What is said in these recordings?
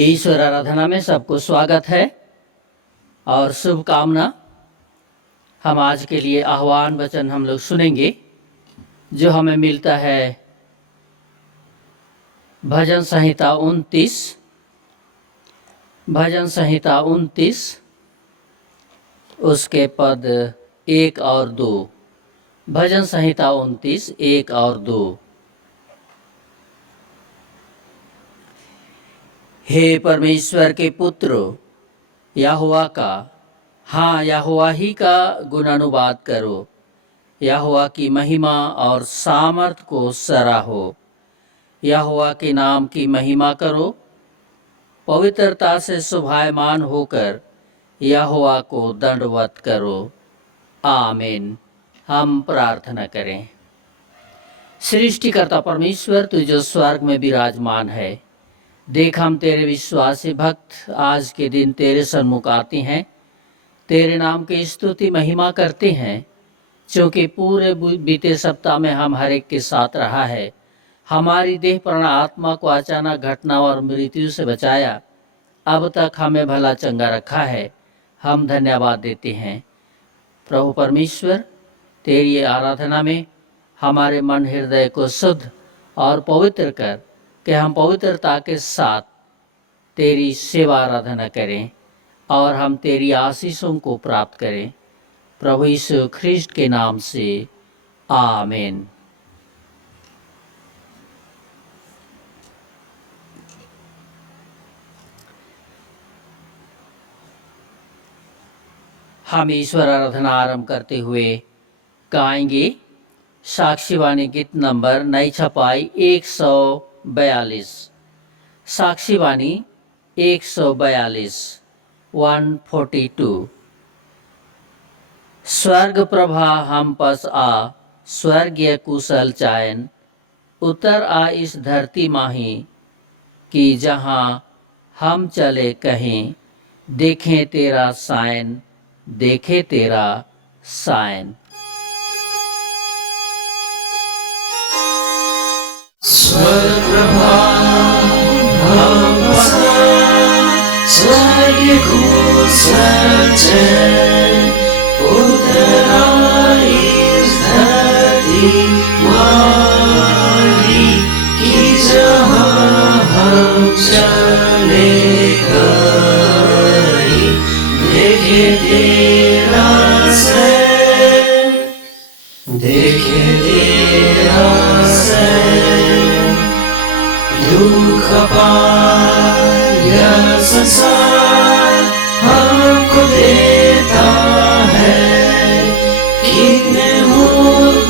ईश्वर आराधना में सबको स्वागत है और शुभकामना। हम आज के लिए आह्वान वचन हम लोग सुनेंगे जो हमें मिलता है भजन संहिता 29 उसके पद 1 और 2। भजन संहिता 29 1 और 2। हे परमेश्वर के पुत्र यहोवा का, हाँ यहोवा ही का गुणानुवाद करो। यहोवा की महिमा और सामर्थ को सराहो। यहोवा के नाम की महिमा करो। पवित्रता से शोभायमान होकर यहोवा को दंडवत करो। आमीन। हम प्रार्थना करें। सृष्टिकर्ता परमेश्वर, तू जो स्वर्ग में विराजमान है, देख हम तेरे विश्वासी भक्त आज के दिन तेरे सन्मुख आते हैं, तेरे नाम की स्तुति महिमा करते हैं। क्योंकि पूरे बीते सप्ताह में हम हर एक के साथ रहा है, हमारी देह प्राण आत्मा को अचानक घटना और मृत्यु से बचाया, अब तक हमें भला चंगा रखा है। हम धन्यवाद देते हैं प्रभु परमेश्वर। तेरी आराधना में हमारे मन हृदय को शुद्ध और पवित्र कर कि हम पवित्रता के साथ तेरी सेवा आराधना करें और हम तेरी आशीषों को प्राप्त करें। प्रभु यीशु ख्रिस्ट के नाम से आमीन। हम ईश्वर आराधना आरंभ करते हुए गाएंगे साक्षीवाणी गीत नंबर नई छपाई 142। साक्षीवाणी 142 142। स्वर्ग प्रभा हम पस आ, स्वर्गीय कुशल चायन, उतर आ इस धरती माही कि जहाँ हम चले कहीं, देखें तेरा सायन, देखे तेरा सायन। स्वर्ग प्रभा हम पस आ, स्वर्गीय कुशल चायन, उतर आ इस धरती माही कि जहाँ हम चले कहीं, देखे तेरा सायन, देखे तेरा सायन। दुख पाया संसार हमको देता है, कितने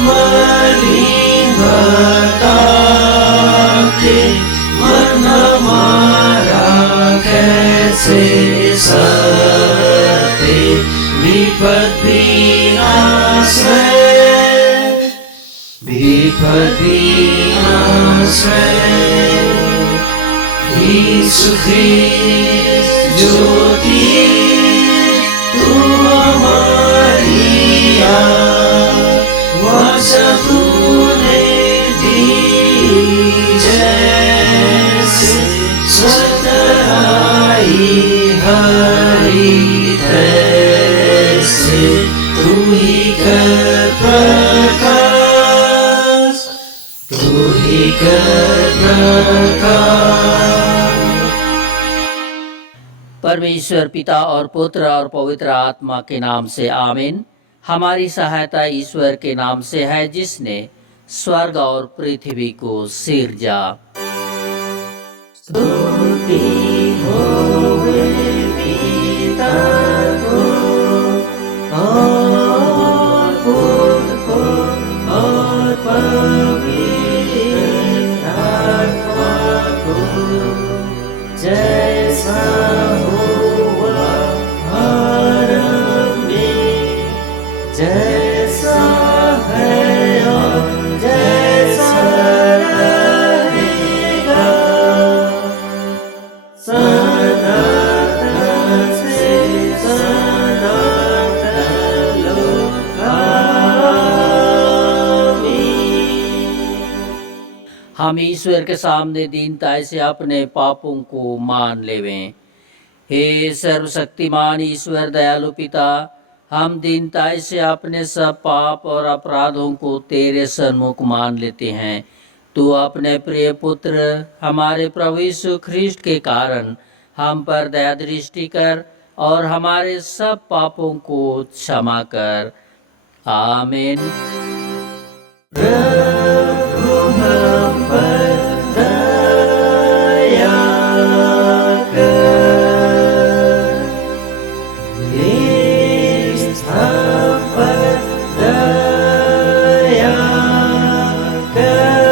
मलिन बताते, मन हमारा कैसे सहते, विपद विनाश्रय, विपद विनाश्रय। यीशु ख्रिस्त ज्योति तू हमारी वाचा तूने दी, जैसे सतराई हरी तैसे, तू ही कर प्रकाश, तू ही कर प्रकाश। परमेश्वर पिता और पुत्र और पवित्र आत्मा के नाम से आमीन। हमारी सहायता ईश्वर के नाम से है, जिसने स्वर्ग और पृथ्वी को सिरजा। स्तुति होवे पिता को और पुत्र को और पवित्र आत्मा को, जैसा हुआ आरंभ में, जैसा है और जैसा रहेगा, सनातन से सनातन लोक। आमीन। हम ईश्वर के सामने दीनता से अपने पापों को मान लेवें। हे सर्वशक्तिमान ईश्वर दयालु पिता, हम दीनता से अपने सब पाप और अपराधों को तेरे सन्मुख मान लेते हैं। तू अपने प्रिय पुत्र हमारे प्रभु यीशु ख्रीष्ट के कारण हम पर दया दृष्टि कर और हमारे सब पापों को क्षमा कर। आमीन। प्रभु हम पर दया कर, ख्रीष्ट हम पर दया कर,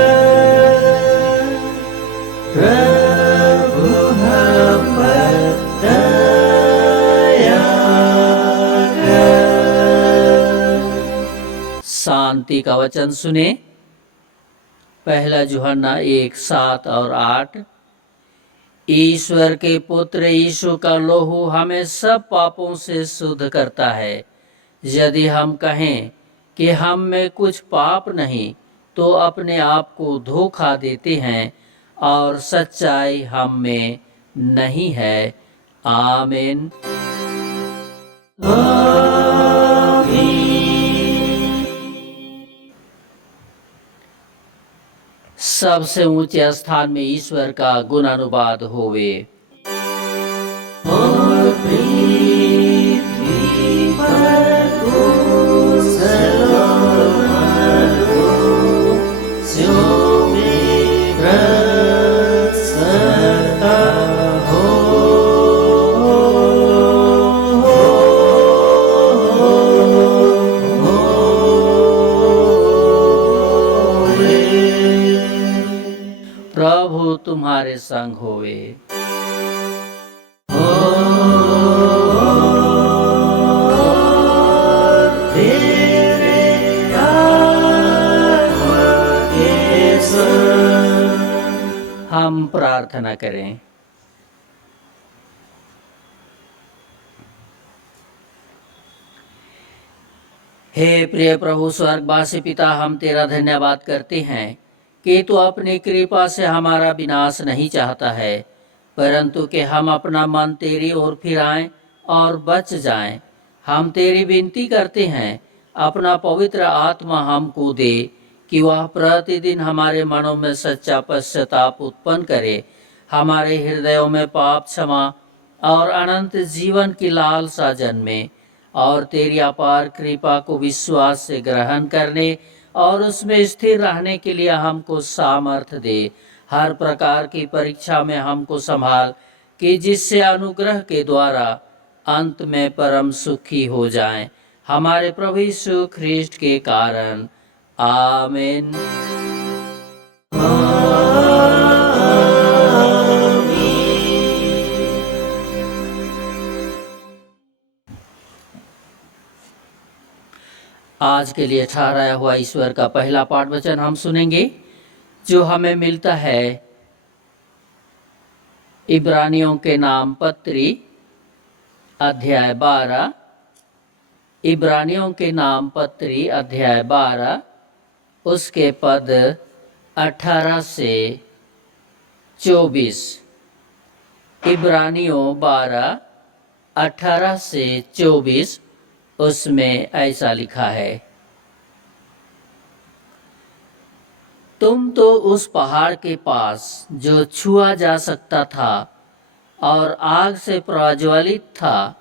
प्रभु हम पर दया कर। शांति का वचन सुने। पहला यूहन्ना 1:7 और 8। ईश्वर के पुत्र यीशु का लोहू हमें सब पापों से शुद्ध करता है। यदि हम कहें कि हम में कुछ पाप नहीं, तो अपने आप को धोखा देते हैं और सच्चाई हम में नहीं है। आमीन। सबसे ऊंचे स्थान में ईश्वर का गुणानुवाद होवे। और पृथ्वी पर कुशल मनु स्यों में प्रसन्नता प्रभु तुम्हारे संग होवे। तेरे आत्मा के संग। हम प्रार्थना करें। हे प्रिय प्रभु स्वर्गवासी पिता, हम तेरा धन्यवाद करते हैं कि तू अपनी कृपा से हमारा विनाश नहीं चाहता है, परंतु कि हम अपना मन तेरी ओर फिराएं और बच जाएं। हम तेरी विनती करते हैं, अपना पवित्र आत्मा हमको दे कि वह प्रतिदिन हमारे मनों में सच्चा पश्चाताप उत्पन्न करे, हमारे हृदयों में पाप क्षमा और अनंत जीवन की लालसा जन्मे, और तेरी अपार कृपा को विश्वास से ग्रहण करने और उसमें स्थिर रहने के लिए हमको सामर्थ्य दे। हर प्रकार की परीक्षा में हमको संभाल कि जिससे अनुग्रह के द्वारा अंत में परम सुखी हो जाएं, हमारे प्रभु यीशु ख्रीष्ट के कारण। आमीन। आज के लिए ठहराया हुआ ईश्वर का पहला पाठ वचन हम सुनेंगे, जो हमें मिलता है इब्रानियों के नाम पत्री अध्याय 12। इब्रानियों के नाम पत्री अध्याय 12 उसके पद 18 से 24। इब्रानियों 12 18 से 24 उसमें ऐसा लिखा है, तुम तो उस पहाड़ के पास जो छुआ जा सकता था और आग से प्रज्वलित था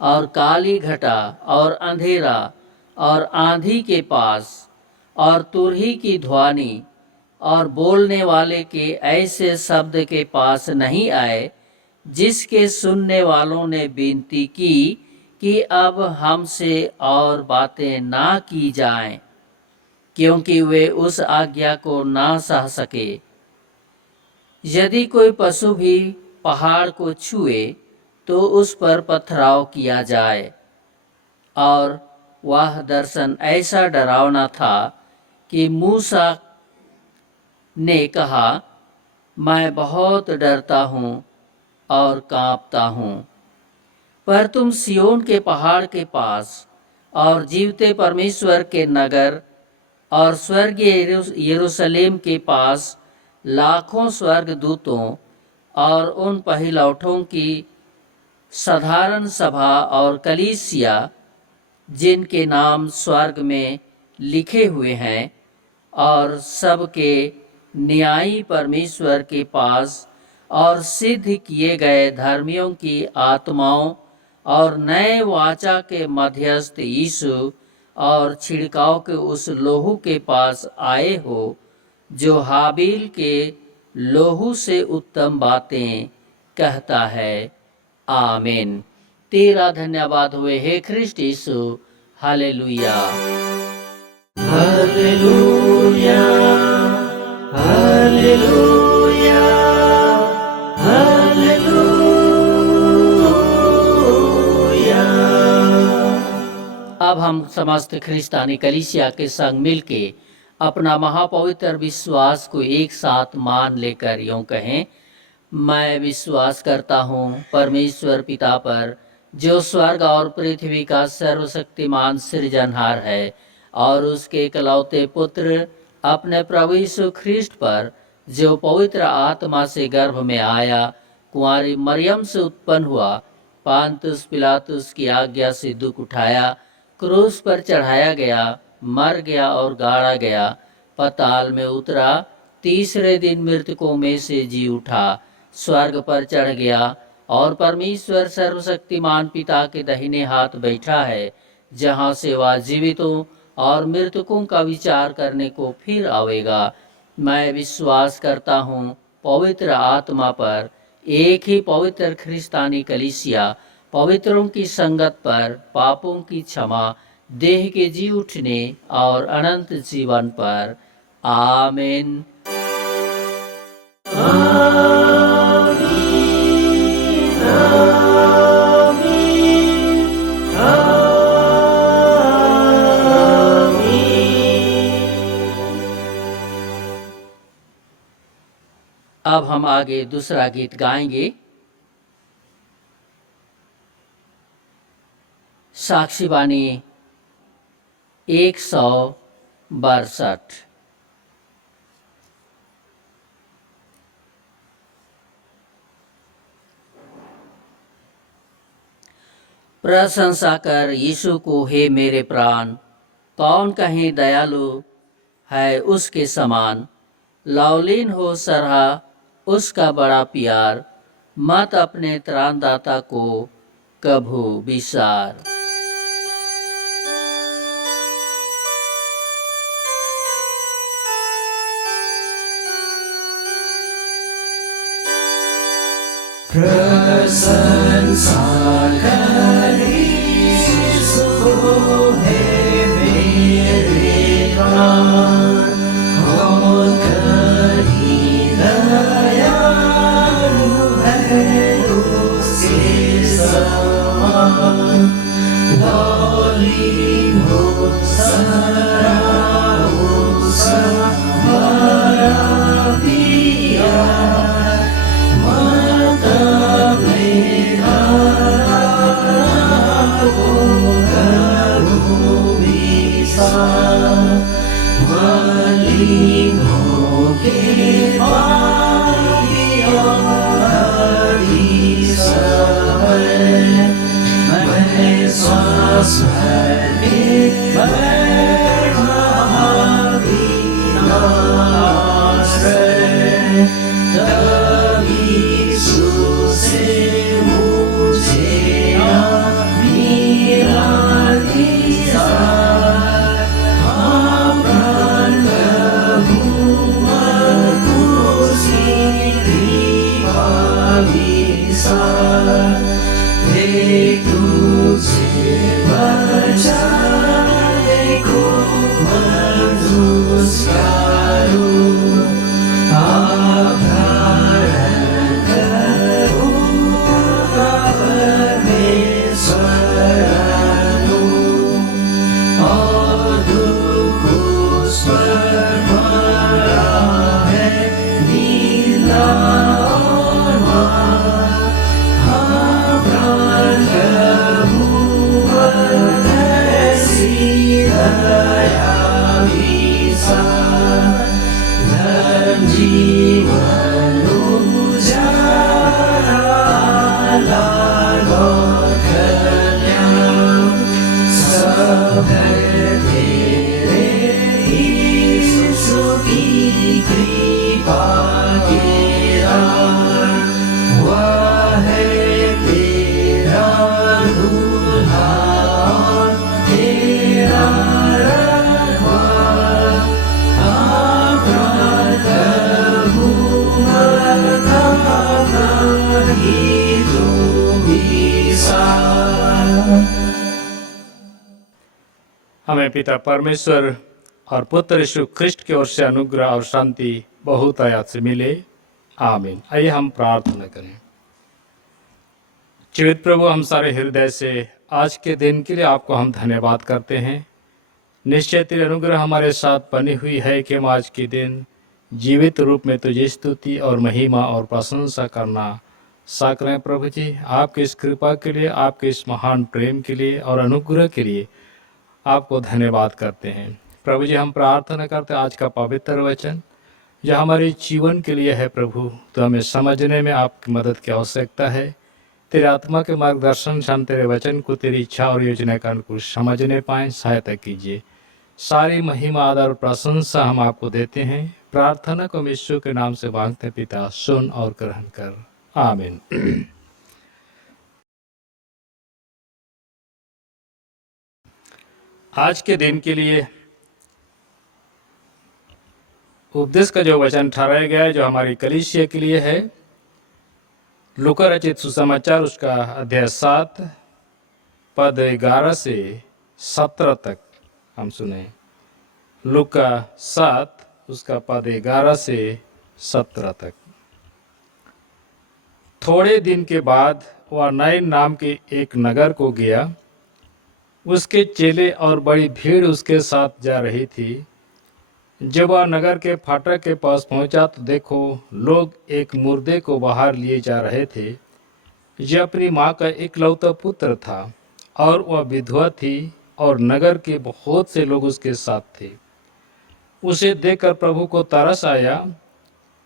और काली घटा और अंधेरा और आंधी के पास और तुरही की ध्वनि और बोलने वाले के ऐसे शब्द के पास नहीं आए, जिसके सुनने वालों ने विनती की कि अब हमसे और बातें ना की जाएं, क्योंकि वे उस आज्ञा को ना सह सके। यदि कोई पशु भी पहाड़ को छुए तो उस पर पथराव किया जाए। और वह दर्शन ऐसा डरावना था कि मूसा ने कहा, मैं बहुत डरता हूँ और कांपता हूँ। पर तुम सियोन के पहाड़ के पास और जीवते परमेश्वर के नगर और स्वर्गीय यरूशलेम के पास लाखों स्वर्गदूतों और उन पहिलौठों की साधारण सभा और कलीसिया जिनके नाम स्वर्ग में लिखे हुए हैं, और सबके न्यायी परमेश्वर के पास, और सिद्ध किए गए धर्मियों की आत्माओं, और नए वाचा के मध्यस्थ यीशु और छिड़काव के उस लोहू के पास आए हो जो हाबिल के लोहू से उत्तम बातें कहता है। आमीन। तेरा धन्यवाद हुए हे ख्रिस्ट यीशु। हालेलुया। Hallelujah, hallelujah, hallelujah. अब हम समस्त ख्रिस्तानी कलीसिया के संग मिलके अपना महापवित्र विश्वास को एक साथ मान लेकर यूं कहें, मैं विश्वास करता हूँ परमेश्वर पिता पर, जो स्वर्ग और पृथ्वी का सर्वशक्तिमान सृजनहार है, और उसके इकलौते पुत्र अपने प्रभु यीशु ख्रिस्ट पर, जो पवित्र आत्मा से गर्भ में आया, कुंवारी मरियम से उत्पन्न हुआ, पांतुस पिलातुस की आज्ञा से दुख उठाया, क्रूस पर चढ़ाया गया, मर गया और गाड़ा गया, पाताल में उतरा, तीसरे दिन मृतकों में से जी उठा, स्वर्ग पर चढ़ गया, और परमेश्वर सर्वशक्तिमान पिता के दाहिने हाथ बैठा है, जहाँ से वह जीवितों और मृतकों का विचार करने को फिर आवेगा। मैं विश्वास करता हूँ पवित्र आत्मा पर, एक ही पवित्र ख्रिस्तानी कलीसिया, पवित्रों की संगत पर, पापों की क्षमा, देह के जी उठने और अनंत जीवन पर। आमीन। अब हम आगे दूसरा गीत गाएंगे। साक्षी बानी 162। प्रशंसा कर यीशु को हे मेरे प्राण, कौन कहे दयालु है उसके समान, लौलीन हो सराहा उसका बड़ा प्यार, मत अपने त्राणदाता को कभू विसार। प्रशंसा कर यीशु को हे मेरे प्राण, कौन कहे दयालु है उसके समान, लौलीन हो सराहा उसका बड़ा प्यार, मैं हमें पिता परमेश्वर और पुत्र यीशु ख्रिस्ट की ओर से अनुग्रह और शांति बहुत आयात से मिले। आमीन। आइए हम प्रार्थना करें। जीवित प्रभु, हम सारे हृदय से आज के दिन के लिए आपको हम धन्यवाद करते हैं। निश्चय तेरी अनुग्रह हमारे साथ बनी हुई है कि हम आज के दिन जीवित रूप में तुझे स्तुति और महिमा और प्रशंसा करना साक रहे हैं। प्रभु जी, आपकी इस कृपा के लिए, आपके इस महान प्रेम के लिए और अनुग्रह के लिए आपको धन्यवाद करते हैं। प्रभु जी, हम प्रार्थना करते हैं आज का पवित्र वचन जो हमारे जीवन के लिए है प्रभु, तो हमें समझने में आपकी मदद की आवश्यकता है। तेरे आत्मा के मार्गदर्शन से हम तेरे वचन को तेरी इच्छा और योजना के अनुकूल समझने पाएँ, सहायता कीजिए। सारी महिमा आदर और प्रशंसा हम आपको देते हैं। प्रार्थना को हम यीशु के नाम से मांगते हैं पिता, सुन और ग्रहण कर। आमीन। आज के दिन के लिए उपदेश का जो वचन ठहराया गया है, जो हमारी कलीसिया के लिए है, लूका रचित सुसमाचार उसका अध्याय 7 पद 11 से 17 तक हम सुने। लूका 7 उसका पद 11 से 17 तक। थोड़े दिन के बाद वह नाइन नाम के एक नगर को गया। उसके चेले और बड़ी भीड़ उसके साथ जा रही थी। जब वह नगर के फाटक के पास पहुंचा तो देखो, लोग एक मुर्दे को बाहर लिए जा रहे थे, जो अपनी माँ का इकलौता पुत्र था, और वह विधवा थी, और नगर के बहुत से लोग उसके साथ थे। उसे देखकर प्रभु को तरस आया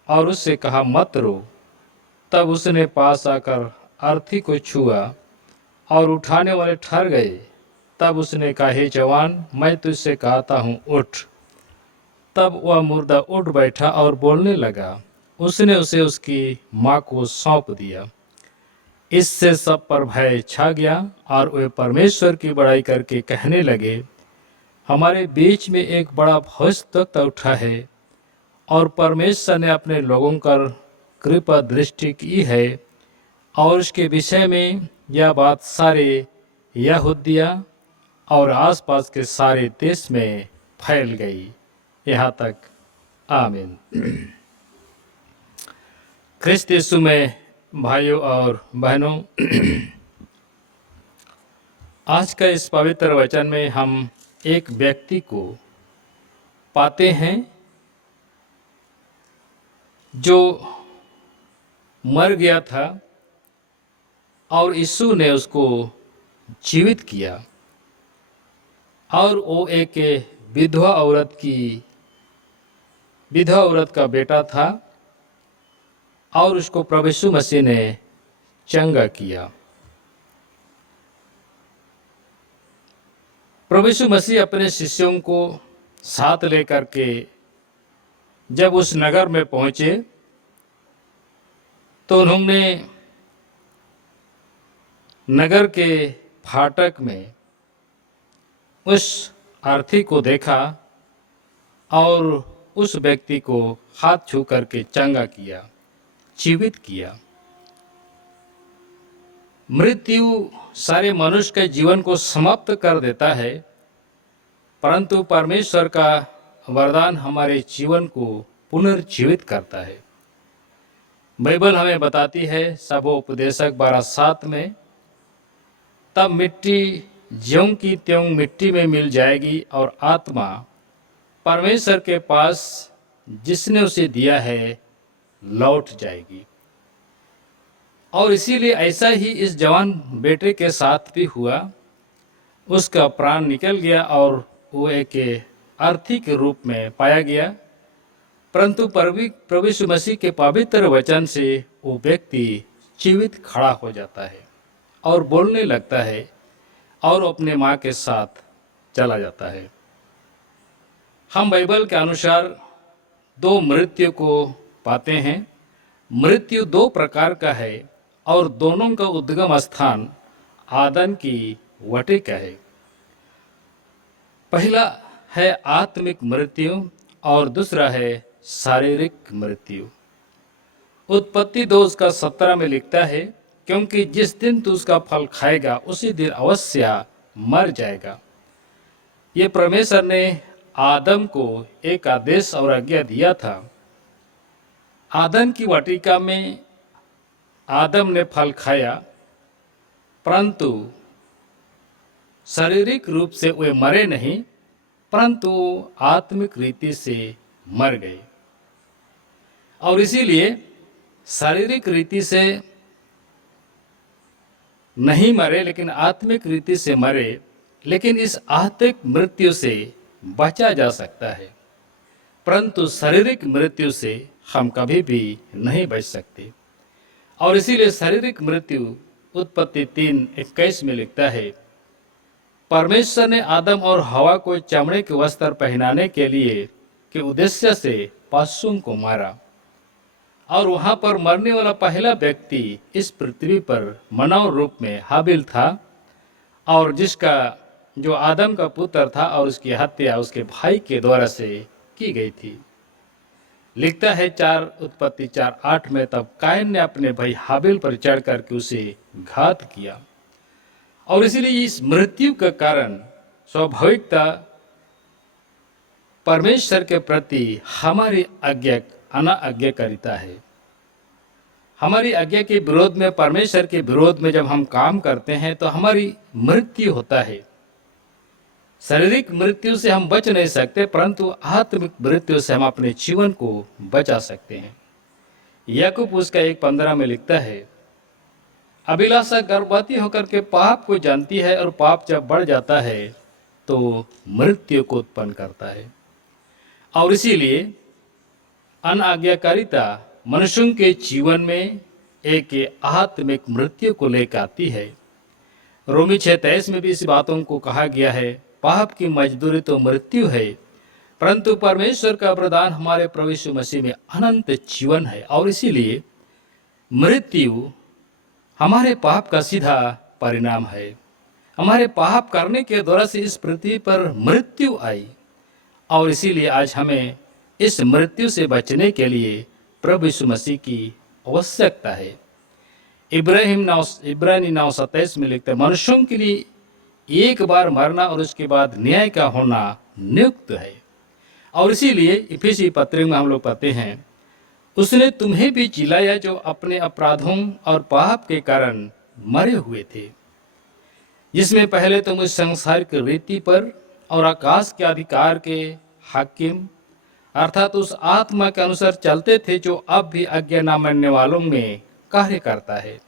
और उससे कहा, मत रो। तब उसने पास आकर अर्थी को छुआ और उठाने वाले ठहर गए। तब उसने कहा, हे जवान, मैं तुझसे कहता हूँ, उठ। तब वह मुर्दा उठ बैठा और बोलने लगा। उसने उसे उसकी माँ को सौंप दिया। इससे सब पर भय छा गया और वे परमेश्वर की बड़ाई करके कहने लगे, हमारे बीच में एक बड़ा भविष्यद्वक्ता उठा है, और परमेश्वर ने अपने लोगों पर कृपा दृष्टि की है। और उसके विषय में यह बात सारे यहूदिया और आसपास के सारे देश में फैल गई, यहाँ तक। आमीन। ख्रिस्त यीशु में भाइयों और बहनों, आज का इस पवित्र वचन में हम एक व्यक्ति को पाते हैं जो मर गया था और यीशु ने उसको जीवित किया। और वो एक विधवा औरत का बेटा था और उसको प्रभु यीशु मसीह ने चंगा किया। प्रभु यीशु मसीह अपने शिष्यों को साथ लेकर के जब उस नगर में पहुंचे तो उन्होंने नगर के फाटक में उस अर्थी को देखा और उस व्यक्ति को हाथ छू करके चंगा किया, जीवित किया। मृत्यु सारे मनुष्य के जीवन को समाप्त कर देता है, परंतु परमेश्वर का वरदान हमारे जीवन को पुनर्जीवित करता है। बाइबल हमें बताती है सबोपदेशक 12:7 में, तब मिट्टी ज्यों की त्यों मिट्टी में मिल जाएगी और आत्मा परमेश्वर के पास जिसने उसे दिया है लौट जाएगी। और इसीलिए ऐसा ही इस जवान बेटे के साथ भी हुआ। उसका प्राण निकल गया और वो एक अर्थी के रूप में पाया गया, परंतु प्रभु यीशु मसीह के पवित्र वचन से वो व्यक्ति जीवित खड़ा हो जाता है और बोलने लगता है और अपने माँ के साथ चला जाता है। हम बाइबल के अनुसार दो मृत्यु को पाते हैं। मृत्यु दो प्रकार का है और दोनों का उद्गम स्थान आदम की वाटिका है। पहला है आत्मिक मृत्यु और दूसरा है शारीरिक मृत्यु। उत्पत्ति 2:17 में लिखता है, क्योंकि जिस दिन तू उसका फल खाएगा उसी दिन अवश्य मर जाएगा। ये परमेश्वर ने आदम को एक आदेश और आज्ञा दिया था। आदम की वाटिका में आदम ने फल खाया, परंतु शारीरिक रूप से वे मरे नहीं, परंतु आत्मिक रीति से मर गए। और इसीलिए शारीरिक रीति से नहीं मरे लेकिन आत्मिक रीति से मरे, लेकिन इस आत्मिक मृत्यु से बचा जा सकता है, परंतु शारीरिक मृत्यु से हम कभी भी नहीं बच सकते। और इसीलिए शारीरिक मृत्यु उत्पत्ति 3:21 में लिखता है, परमेश्वर ने आदम और हवा को चमड़े के वस्त्र पहनाने के लिए के उद्देश्य से पशुओं को मारा, और वहां पर मरने वाला पहला व्यक्ति इस पृथ्वी पर मानव रूप में हाबिल था, और जिसका जो आदम का पुत्र था, और उसकी हत्या उसके भाई के द्वारा से की गई थी। लिखता है उत्पत्ति 4:8 में, तब कायन ने अपने भाई हाबिल पर चढ़ करके उसे घात किया। और इसीलिए इस मृत्यु का कारण स्वाभाविकता परमेश्वर के प्रति हमारी अनाज्ञाकारिता है। हमारी आज्ञा के विरोध में, परमेश्वर के विरोध में जब हम काम करते हैं तो हमारी मृत्यु होता है। शारीरिक मृत्यु से हम बच नहीं सकते, परंतु आत्मिक मृत्यु से हम अपने जीवन को बचा सकते हैं। याकूब उसका 1:15 में लिखता है, अभिलाषा गर्भवती होकर के पाप को जानती है, और पाप जब बढ़ जाता है तो मृत्यु को उत्पन्न करता है। और इसीलिए अनाज्ञाकारिता मनुष्यों के जीवन में एक आत्मिक मृत्यु को लेकर आती है। रोमी 6:23 में भी इस बातों को कहा गया है, पाप की मजदूरी तो मृत्यु है, परंतु परमेश्वर का वरदान हमारे प्रभु यीशु मसीह में अनंत जीवन है। और इसीलिए मृत्यु हमारे पाप का सीधा परिणाम है। हमारे पाप करने के द्वारा से इस पृथ्वी पर मृत्यु आई, और इसीलिए आज हमें इस मृत्यु से बचने के लिए प्रभु यीशु मसीह की आवश्यकता है। इब्रानी 9:27 में लिखते हैं, मनुष्यों के लिए एक बार मरना और उसके बाद न्याय का होना नियुक्त है। और इसीलिए इफिसी पत्र में हम लोग पढ़ते हैं, उसने तुम्हें भी जिलाया जो अपने अपराधों और पाप के कारण मरे हुए थे, जिसमें पहले तुम इस संसार की रीति पर और आकाश के अधिकार के हाकिम अर्थात उस आत्मा के अनुसार चलते थे, जो अब भी आज्ञा न मानने वालों में कार्य करता है।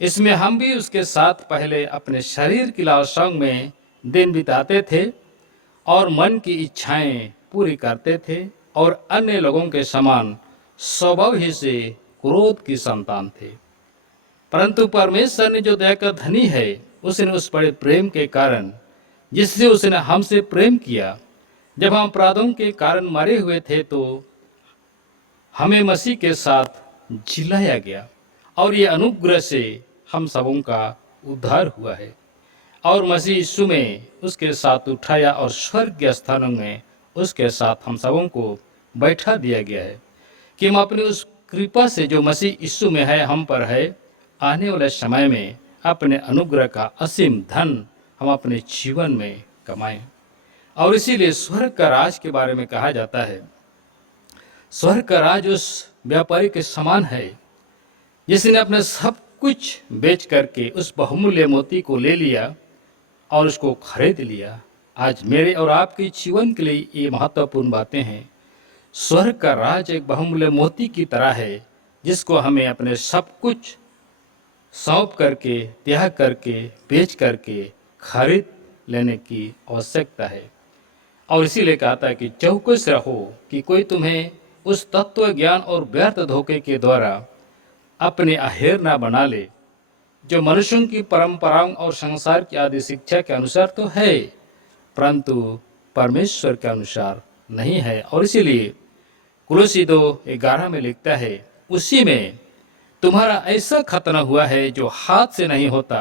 इसमें हम भी उसके साथ पहले अपने शरीर की लालसाओं में दिन बिताते थे और मन की इच्छाएं पूरी करते थे, और अन्य लोगों के समान स्वभाव ही से क्रोध की संतान थे। परंतु परमेश्वर ने जो दया का धनी है, उसने उस बड़े प्रेम के कारण जिससे उसने हमसे प्रेम किया, जब हम अपराधों के कारण मरे हुए थे तो हमें मसीह के साथ जिलाया गया, और ये अनुग्रह से हम सबों का उद्धार हुआ है। और मसीह यीशु में उसके साथ उठाया, और स्वर्ग के स्थानों में उसके साथ हम सबों को बैठा दिया गया है, कि हम अपनी उस कृपा से जो मसीह यीशु में है, हम पर है, आने वाले समय में अपने अनुग्रह का असीम धन हम अपने जीवन में कमाएं। और इसीलिए स्वर्ग का राज के बारे में कहा जाता है, स्वर्ग का राज उस व्यापारी के समान है जिसने अपने सब कुछ बेच करके उस बहुमूल्य मोती को ले लिया और उसको खरीद लिया। आज मेरे और आपके जीवन के लिए ये महत्वपूर्ण बातें हैं। स्वर्ग का राज एक बहुमूल्य मोती की तरह है, जिसको हमें अपने सब कुछ सौंप करके, त्याग करके, बेच करके खरीद लेने की आवश्यकता है। और इसीलिए कहता है कि चौकस रहो कि कोई तुम्हें उस तत्व ज्ञान और व्यर्थ धोखे के द्वारा अपने अहेर ना बना ले, जो मनुष्यों की परंपराओं और संसार की आदि शिक्षा के अनुसार तो है, परंतु परमेश्वर के अनुसार नहीं है। और इसीलिए कुलोसी 2:11 में लिखता है, उसी में तुम्हारा ऐसा खतना हुआ है जो हाथ से नहीं होता,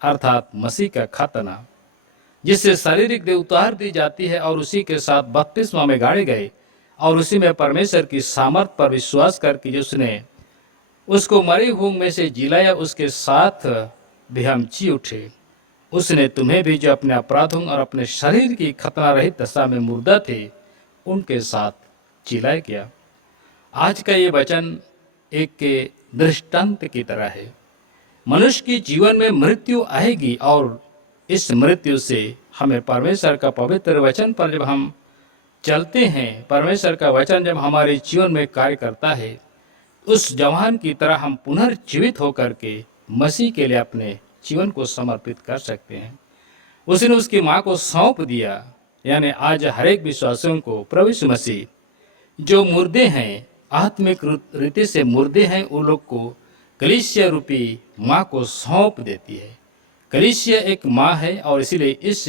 अर्थात मसीह का खतना, जिससे शारीरिक देह उतार दी जाती है और उसी के साथ बपतिस्मा में गाड़े गए, और उसी में परमेश्वर की सामर्थ पर विश्वास करके जिसने उसको मरे हुओं में से जिलाया, उसके साथ भी हम जी उठे। उसने तुम्हें भी जो अपने अपराधों और अपने शरीर की खतना रहित दशा में मुर्दा थे उनके साथ जिलाया गया। आज का ये वचन एक के दृष्टांत की तरह है। मनुष्य के जीवन में मृत्यु आएगी और इस मृत्यु से हमें परमेश्वर का पवित्र वचन पर जब हम चलते हैं, परमेश्वर का वचन जब हमारे जीवन में कार्य करता है, उस जवान की तरह हम पुनर्जीवित होकर के मसीह के लिए अपने जीवन को समर्पित कर सकते हैं। उसने उसकी माँ को सौंप दिया। यानी आज हर एक विश्वासियों को प्रभु यीशु मसीह जो मुर्दे हैं, आत्मिक रीति से मुर्दे हैं, उन लोग को कलीसिया रूपी माँ को सौंप देती है। कलीसिया एक माँ है और इसीलिए इस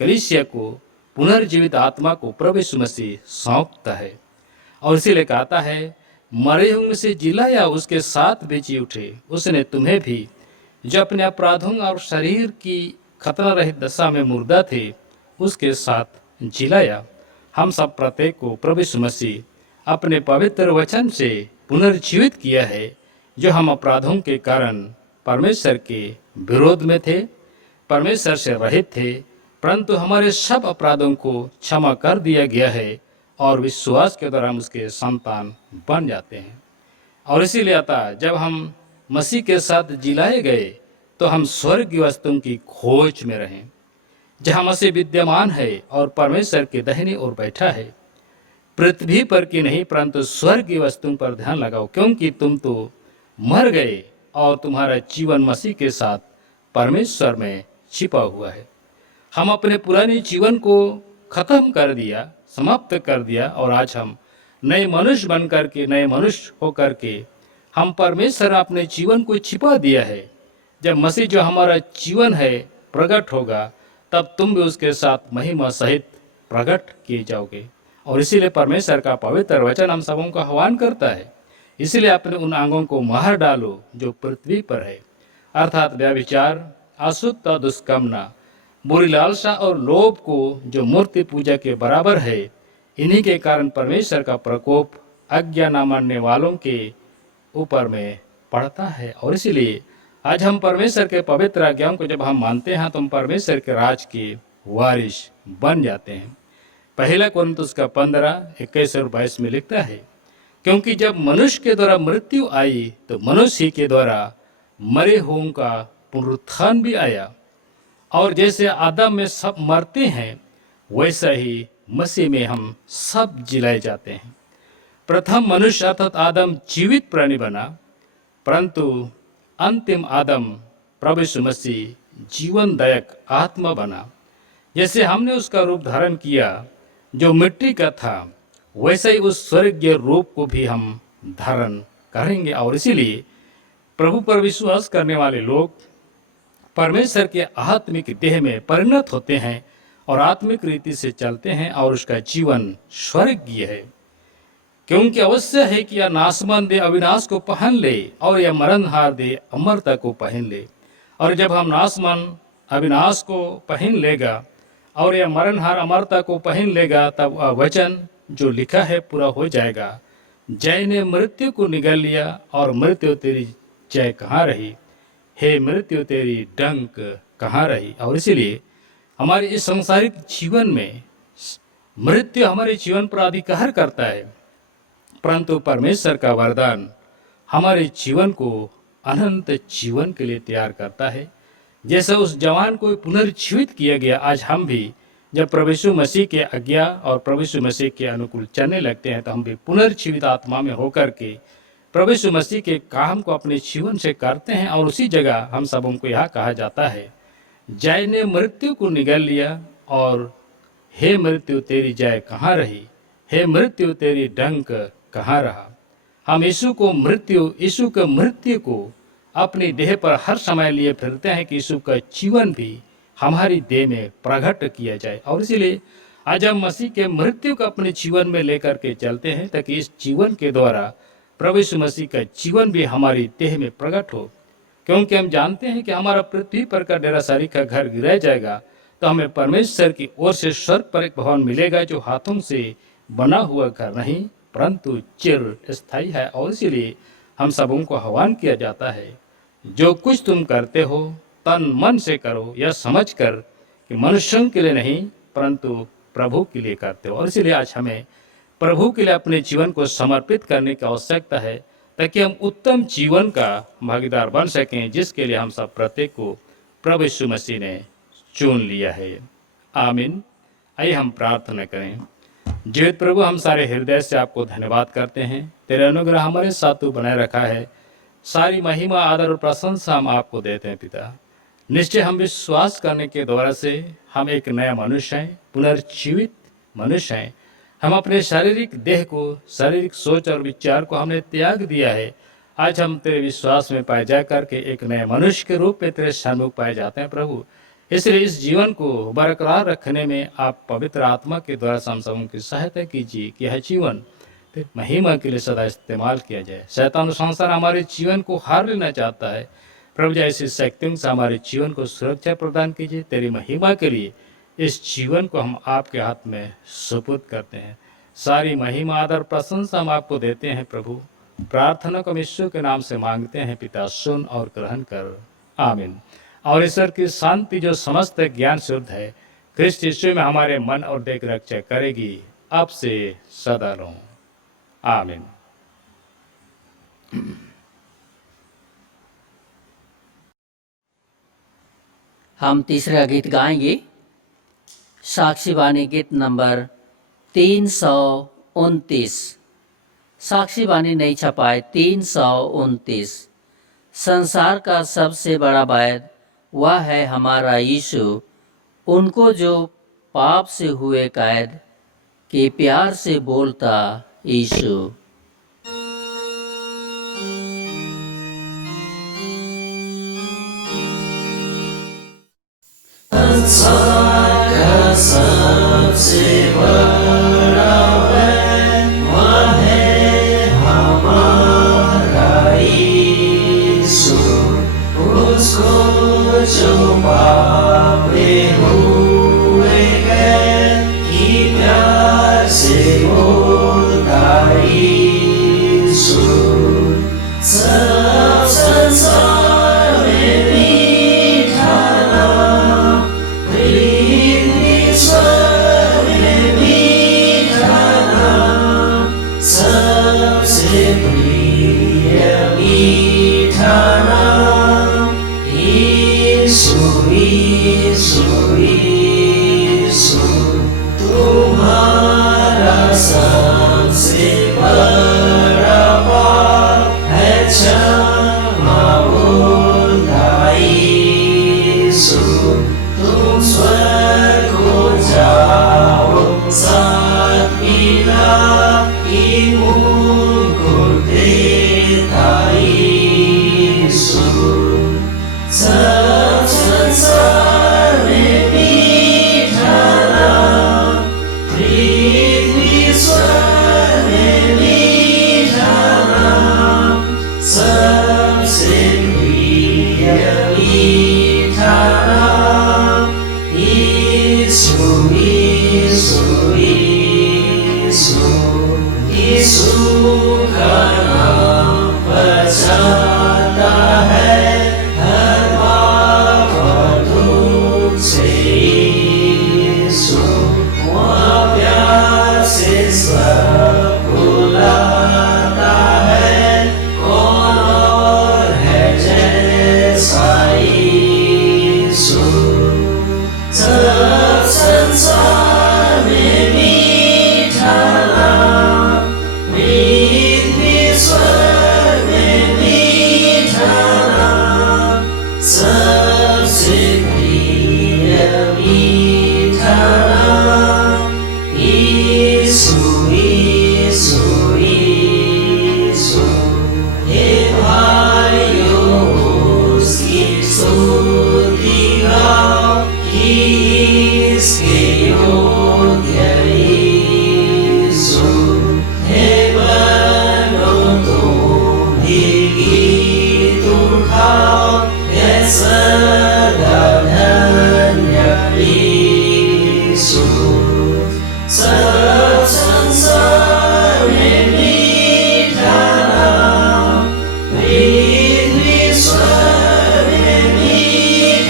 कलीसिया को पुनर्जीवित आत्मा को प्रभु यीशु मसीह सौंपता है और इसीलिए कहता है, मरे हुए में से जिलाया, उसके साथ भी जी उठे। उसने तुम्हें भी जो अपने अपराधों और शरीर की खतरा रहित दशा में मुर्दा थे उसके साथ जिलाया। हम सब प्रत्येक को प्रभु यीशु मसीह अपने पवित्र वचन से पुनर्जीवित किया है। जो हम अपराधों के कारण परमेश्वर के विरोध में थे, परमेश्वर से रहित थे, परंतु हमारे सब अपराधों को क्षमा कर दिया गया है और विश्वास के द्वारा हम उसके संतान बन जाते हैं। और इसीलिए आता जब हम मसीह के साथ जिलाए गए तो हम स्वर्ग की वस्तुओं की खोज में रहें, जहाँ मसीह विद्यमान है और परमेश्वर के दाहिनी ओर बैठा है। पृथ्वी पर की नहीं परंतु स्वर्ग की वस्तुओं पर ध्यान लगाओ, क्योंकि तुम तो मर गए और तुम्हारा जीवन मसीह के साथ परमेश्वर में छिपा हुआ है। हम अपने पुराने जीवन को खत्म कर दिया, समाप्त कर दिया और आज हम नए मनुष्य बन करके, नए मनुष्य होकर के हम परमेश्वर अपने जीवन को छिपा दिया है। जब मसीह जो हमारा जीवन है प्रकट होगा तब तुम भी उसके साथ महिमा सहित प्रकट किए जाओगे। और इसीलिए परमेश्वर का पवित्र वचन हम सबों को आह्वान करता है, इसलिए अपने उन अंगों को मार डालो जो पृथ्वी पर है, अर्थात व्यभिचार, अशुद्ध, दुष्कामना, बुरी लालसा और लोभ को जो मूर्ति पूजा के बराबर है। इन्हीं के कारण परमेश्वर का प्रकोप आज्ञा न मानने वालों के ऊपर में पड़ता है। और इसीलिए आज हम परमेश्वर के पवित्र आज्ञाओं को जब हम मानते हैं तो हम परमेश्वर के राज के वारिस बन जाते हैं। पहला कोरिन्थुस का 15:21 और 22 में लिखता है, क्योंकि जब मनुष्य के द्वारा मृत्यु आई तो मनुष्य के द्वारा मरे हुओं का पुनरुत्थान भी आया। और जैसे आदम में सब मरते हैं वैसा ही मसीह में हम सब जिलाए जाते हैं। प्रथम मनुष्य अर्थात आदम जीवित प्राणी बना, परंतु अंतिम आदम प्रभु यीशु मसीह जीवनदायक आत्मा बना। जैसे हमने उसका रूप धारण किया जो मिट्टी का था, वैसे ही उस स्वर्गीय रूप को भी हम धारण करेंगे। और इसीलिए प्रभु पर विश्वास करने वाले लोग परमेश्वर के आत्मिक देह में परिणत होते हैं और आत्मिक रीति से चलते हैं और उसका जीवन स्वर्गीय है। क्योंकि अवश्य है कि यह नाशवान दे अविनाश को पहन ले और यह मरणहार दे अमरता को पहन ले। और जब हम नाशवान अविनाश को पहन लेगा और यह मरणहार अमरता को पहन लेगा, तब वह वचन जो लिखा है पूरा हो जाएगा, जय ने मृत्यु को निगल लिया और मृत्यु तेरी जय कहाँ रही, हे मृत्यु तेरी डंक कहाँ रही। और इसीलिए हमारे इस संसारिक जीवन में मृत्यु हमारे जीवन पर अधिकार करता है, परंतु परमेश्वर का वरदान हमारे जीवन को अनंत जीवन के लिए तैयार करता है। जैसे उस जवान को पुनर्जीवित किया गया, आज हम भी जब प्रभु यीशु मसीह के आज्ञा और प्रभु यीशु मसीह के अनुकूल चलने लगते हैं तो हम भी पुनर्जीवित आत्मा में होकर के प्रभु यीशु मसीह के काम को अपने जीवन से करते हैं। और उसी जगह हम सबों को यह कहा जाता है, जय ने मृत्यु को निगल लिया और हे मृत्यु तेरी जय कहाँ रही, हे मृत्यु तेरी डंक कहाँ रहा। हम यीशु के मृत्यु को अपनी देह पर हर समय लिए फिरते हैं कि यीशु का जीवन भी हमारी देह में प्रकट किया जाए। और इसीलिए आज हम मसीह के मृत्यु को अपने जीवन में लेकर के चलते हैं ताकि इस जीवन के द्वारा प्रभु यीशु मसीह का जीवन भी हमारी देह में प्रकट हो। क्योंकि हम जानते हैं कि हमारा पृथ्वी पर का डेरा सारी का घर गिराया जाएगा तो हमें परमेश्वर की ओर से स्वर्ग पर एक भवन मिलेगा जो हाथों से बना हुआ घर नहीं परंतु चिर स्थायी है। और इसीलिए हम सबों को आह्वान किया जाता है, जो कुछ तुम करते हो तन मन से करो, यह समझकर कि मनुष्यों के लिए नहीं परंतु प्रभु के लिए करते हो। और इसीलिए आज हमें प्रभु के लिए अपने जीवन को समर्पित करने की आवश्यकता है, ताकि हम उत्तम जीवन का भागीदार बन सकें, जिसके लिए हम सब प्रत्येक को प्रभु यीशु मसीह ने चुन लिया है। आमीन। आइए हम प्रार्थना करें। जीवित प्रभु, हम सारे हृदय से आपको धन्यवाद करते हैं। तेरे अनुग्रह हमारे साथ तू बनाए रखा है। सारी महिमा, आदर और प्रशंसा हम आपको देते हैं पिता। निश्चय हम विश्वास करने के द्वारा से हम एक नया मनुष्य हैं, पुनर्जीवित मनुष्य हैं। हम अपने शारीरिक देह को, शारीरिक सोच और विचार को हमने त्याग दिया है। आज हम तेरे विश्वास में पाए जा करके एक नए मनुष्य के रूप में तेरे सन्मुख पाए जाते हैं प्रभु। इसलिए इस जीवन को बरकरार रखने में आप पवित्र आत्मा के द्वारा हम सबों की सहायता कीजिए कि यह जीवन तेरी महिमा के लिए सदा इस्तेमाल किया जाए। शैतान संसार हमारे जीवन को हार लेना चाहता है प्रभु, ऐसी शक्तियों से हमारे जीवन को सुरक्षा प्रदान कीजिए। तेरी महिमा के लिए इस जीवन को हम आपके हाथ में सुपुर्द करते हैं। सारी महिमा, आदर, प्रशंसा हम आपको देते हैं प्रभु। प्रार्थना को यीशु के नाम से मांगते हैं पिता, सुन और ग्रहण कर। आमीन। और ईश्वर की शांति जो समस्त ज्ञान शुद्ध है, क्रिस्ट यीशु में हमारे मन और देह की रक्षा करेगी, अब से सदा रहो। आमीन। हम तीसरा गीत गाएंगे, साक्षी वाणी गीत नंबर 329। साक्षी वाणी नहीं छपाए 329। संसार का सबसे बड़ा वैद वह है हमारा यीशु, उनको जो पाप से हुए कैद के प्यार से बोलता यीशु। संसार का सबसे बड़ा वैद वह है हमारा यीशु, उसको जो पाप में हुए कैद की प्यार से बोलता यीशु। सब संसार में मीठा नाम, ईश्वर में मीठा नाम, सबसे प्रिय मीठा नाम यीशु, यीशु, यीशु। तुम्हारा सबसे बड़ा पाप है क्षमा बोलता यीशु। तुम स्वर्ग को जाओ साथ मिला की मुकुट देता यीशु। सब संसार में मीठा नाम, पृथ्वी स्वर्ग में मीठा नाम, सबसे प्रिय मीठा नाम यीशु, यीशु, यीशु। यीशु का नाम बचाता है हर पाप और दुख से यीशु। वह प्यार से सब बुलाता है, कौन और है जैसा यीशु। सब संसार में मीठा नाम, पृथ्वी स्वर्ग में मीठा नाम, सबसे प्रिय मीठा नाम यीशु, यीशु, यीशु। हे भाइयों उसकी स्तुति गाओ, कि इसके योग्य यीशु। हे बनो तुम भी गीत उठाओ, हे सदा धन्य यीशु। सब संसार में मीठा नाम, पृथ्वी स्वर्ग में मीठा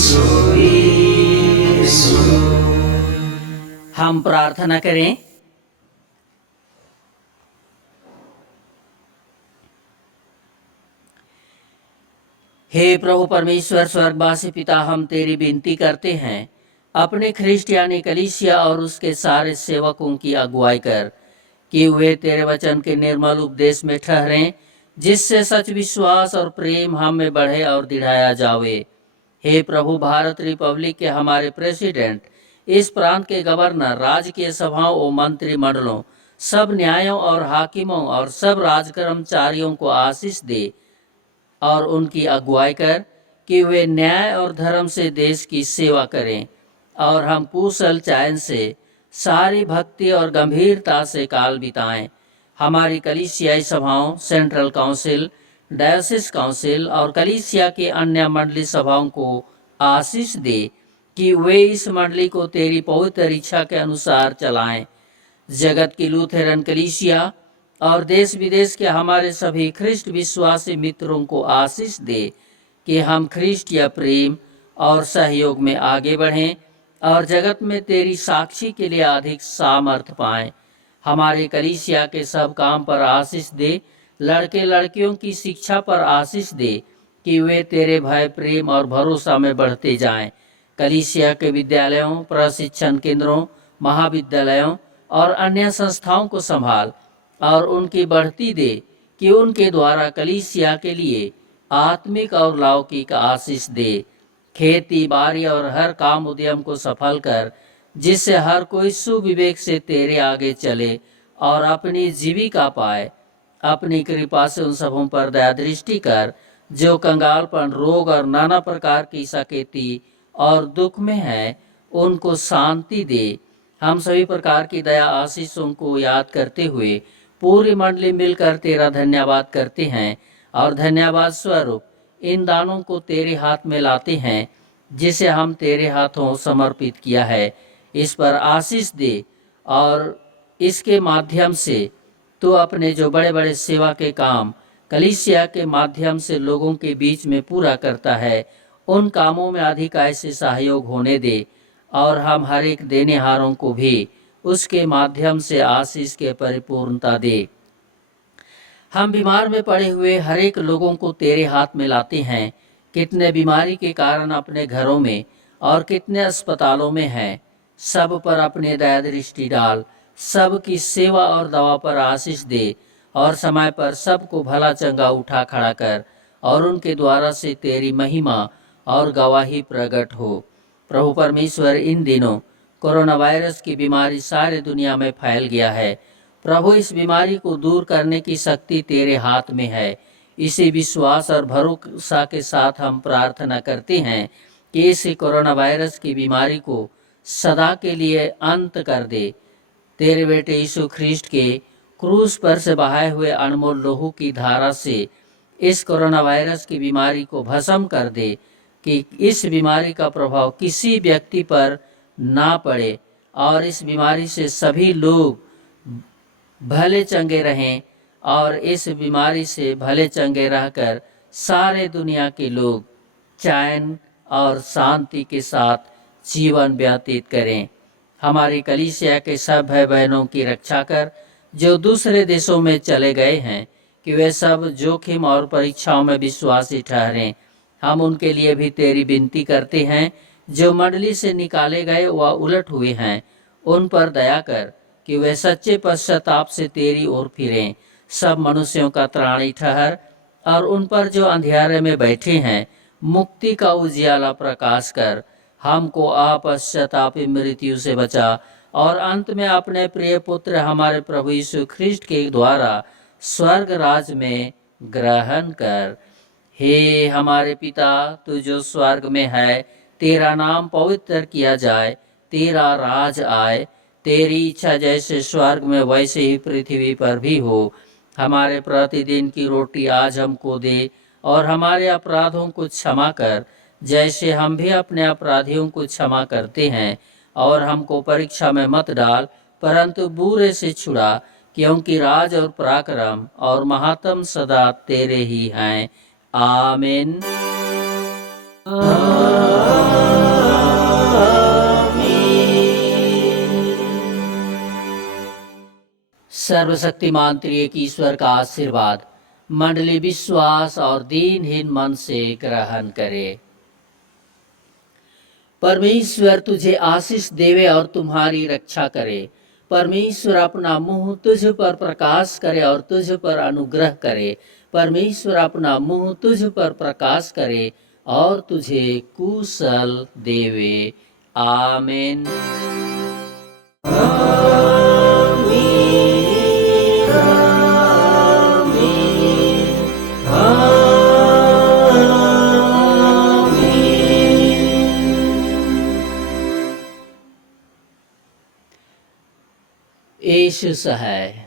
सोई सो। हम प्रार्थना करें। हे प्रभु परमेश्वर स्वर्गवासी पिता, हम तेरी विनती करते हैं, अपने ख्रिस्टियानी कलीसिया और उसके सारे सेवकों की अगुवाई कर कि वे तेरे वचन के निर्मल उपदेश में ठहरें, जिससे सच विश्वास और प्रेम हम में बढ़े और दिढ़ाया जावे। हे प्रभु, भारत रिपब्लिक के हमारे प्रेसिडेंट, इस प्रांत के गवर्नर, राजकीय सभाओं और मंत्रिमंडलों, सब न्यायों और हाकिमों और सब राज कर्मचारियों को आशीष दे और उनकी अगुवाई कर कि वे न्याय और धर्म से देश की सेवा करें और हम कुशल चैन से सारी भक्ति और गंभीरता से काल बिताएं। हमारी कलीसियाई सभाओं, सेंट्रल काउंसिल, डायोसिस काउंसिल और कलीसिया के अन्य मंडली सभाओं को आशीष दे कि वे इस मंडली को तेरी पवित्र इच्छा के अनुसार चलाएं। जगत की लूथरन कलीसिया और देश विदेश के हमारे सभी ख्रिस्ट विश्वासी मित्रों को आशीष दे कि हम ख्रिस्टीय प्रेम और सहयोग में आगे बढ़ें और जगत में तेरी साक्षी के लिए अधिक सामर्थ पाएं। हमारे कलीसिया के सब काम पर आशीष दे, लड़के लड़कियों की शिक्षा पर आशीष दे कि वे तेरे भय, प्रेम और भरोसा में बढ़ते जाएं। कलीसिया के विद्यालयों, प्रशिक्षण केंद्रों, महाविद्यालयों और अन्य संस्थाओं को संभाल और उनकी बढ़ती दे कि उनके द्वारा कलीसिया के लिए आत्मिक और लौकिक आशीष दे। खेती बाड़ी और हर काम उद्यम को सफल कर, जिससे हर कोई सुविवेक से तेरे आगे चले और अपनी जीविका पाए। अपनी कृपा से उन सबों पर दया दृष्टि कर जो कंगालपन, रोग और नाना प्रकार की सकेती और दुख में है, उनको शांति दे। हम सभी प्रकार की दया आशीषों को याद करते हुए पूरी मंडली मिलकर तेरा धन्यवाद करते हैं और धन्यवाद स्वरूप इन दानों को तेरे हाथ में लाते हैं, जिसे हम तेरे हाथों समर्पित किया है। इस पर आशीष दे और इसके माध्यम से तो अपने जो बड़े बड़े सेवा के काम कलीसिया के माध्यम से लोगों के बीच में पूरा करता है, उन कामों में अधिक ऐसे सहयोग होने दे और हम हर एक देनेहारों को भी उसके माध्यम से आशीष के परिपूर्णता दे। हम बीमार में पड़े हुए हर एक लोगों को तेरे हाथ में लाते हैं। कितने बीमारी के कारण अपने घरों में और कितने अस्पतालों में हैं, सब पर अपने दया दृष्टि डाल। सब की सेवा और दवा पर आशीष दे और समय पर सबको भला चंगा उठा खड़ा कर और उनके द्वारा से तेरी महिमा और गवाही प्रकट हो। प्रभु परमेश्वर, इन दिनों कोरोना वायरस की बीमारी सारे दुनिया में फैल गया है। प्रभु, इस बीमारी को दूर करने की शक्ति तेरे हाथ में है। इसी विश्वास और भरोसा के साथ हम प्रार्थना करते हैं कि इस कोरोना वायरस की बीमारी को सदा के लिए अंत कर दे। तेरे बेटे यीशु ख्रिस्ट के क्रूस पर से बहाए हुए अनमोल लोहू की धारा से इस कोरोना वायरस की बीमारी को भस्म कर दे कि इस बीमारी का प्रभाव किसी व्यक्ति पर ना पड़े और इस बीमारी से सभी लोग भले चंगे रहें और इस बीमारी से भले चंगे रहकर सारे दुनिया के लोग चैन और शांति के साथ जीवन व्यतीत करें। हमारी कलीसिया के सब भाई बहनों की रक्षा कर जो दूसरे देशों में चले गए हैं, कि वे सब जोखिम और परीक्षाओं में विश्वासी ठहरें। हम उनके लिए भी तेरी विनती करते हैं। जो मंडली से निकाले गए व उलट हुए हैं, उन पर दया कर कि वे सच्चे पश्चाताप से तेरी ओर फिरें। सब मनुष्यों का त्राणी ठहर और उन पर जो अंधियारे में बैठे हैं मुक्ति का उजियाला प्रकाश कर। हमको अपश्चातापी मृत्यु से बचा और अंत में अपने प्रिय पुत्र हमारे प्रभु यीशु ख्रिस्ट के द्वारा स्वर्ग राज में ग्रहण कर। हे हमारे पिता, तू जो स्वर्ग में है, तेरा नाम पवित्र किया जाए, तेरा राज आए, तेरी इच्छा जैसे स्वर्ग में वैसे ही पृथ्वी पर भी हो। हमारे प्रतिदिन की रोटी आज हमको दे और हमारे अपराधों को क्षमा कर, जैसे हम भी अपने अपराधियों को क्षमा करते हैं। और हमको परीक्षा में मत डाल, परंतु बुरे से छुड़ा, क्योंकि राज और पराक्रम और महात्म सदा तेरे ही हैं। आमीन। सर्वशक्तिमान त्रिएक ईश्वर का आशीर्वाद मंडली विश्वास और दीनहीन मन से ग्रहण करे। परमेश्वर तुझे आशीष देवे और तुम्हारी रक्षा करे। परमेश्वर अपना मुंह तुझ पर प्रकाश करे और तुझ पर अनुग्रह करे। परमेश्वर अपना मुंह तुझ पर प्रकाश करे और तुझे कुशल देवे। आमीन। यीशु सहाय।